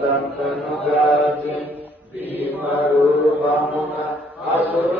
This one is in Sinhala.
ලංකනුගාති බීමරූපමුණ අසුරු